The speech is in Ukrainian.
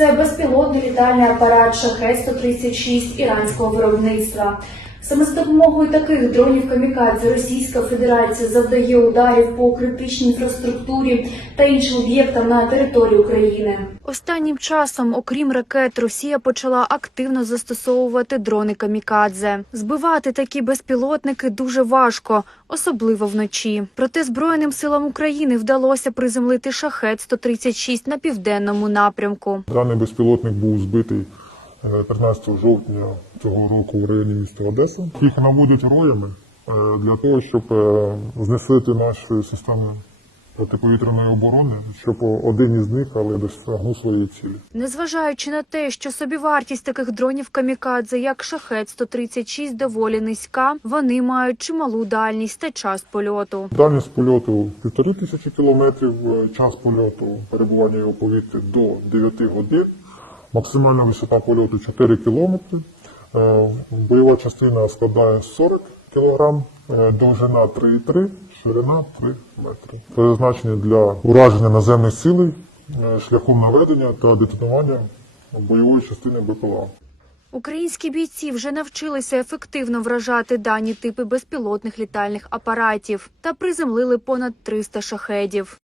Це безпілотний літальний апарат Шахет-136 іранського виробництва. Саме з допомогою таких дронів камікадзе Російська Федерація завдає ударів по критичній інфраструктурі та іншим об'єктам на території України. Останнім часом, окрім ракет, Росія почала активно застосовувати дрони камікадзе. Збивати такі безпілотники дуже важко, особливо вночі. Проте Збройним силам України вдалося приземлити шахет 136 на південному напрямку. Даний безпілотник був збитий е, 13 жовтня цього року в районі міста Одеса. Їх наводять роями е, для того, щоб е, знесити наші системи протиповітряної оборони, щоб один із них але досягнув своєї цілі. Незважаючи на те, що собівартість таких дронів камікадзе, як шахет 136 доволі низька, вони мають чималу дальність та час польоту. Дальність польоту півтори тисячі кілометрів, е, час польоту перебування його у повітрі до 9 годин, максимальна висота польоту 4 кілометри. Е, Бойова частина складає 40 кілограм, е, довжина 3,3, ширина 3 метри. Призначені для ураження наземних цілей е, шляхом наведення та детонування бойової частини БПЛА. Українські бійці вже навчилися ефективно вражати дані типи безпілотних літальних апаратів та приземлили понад 300 шахедів.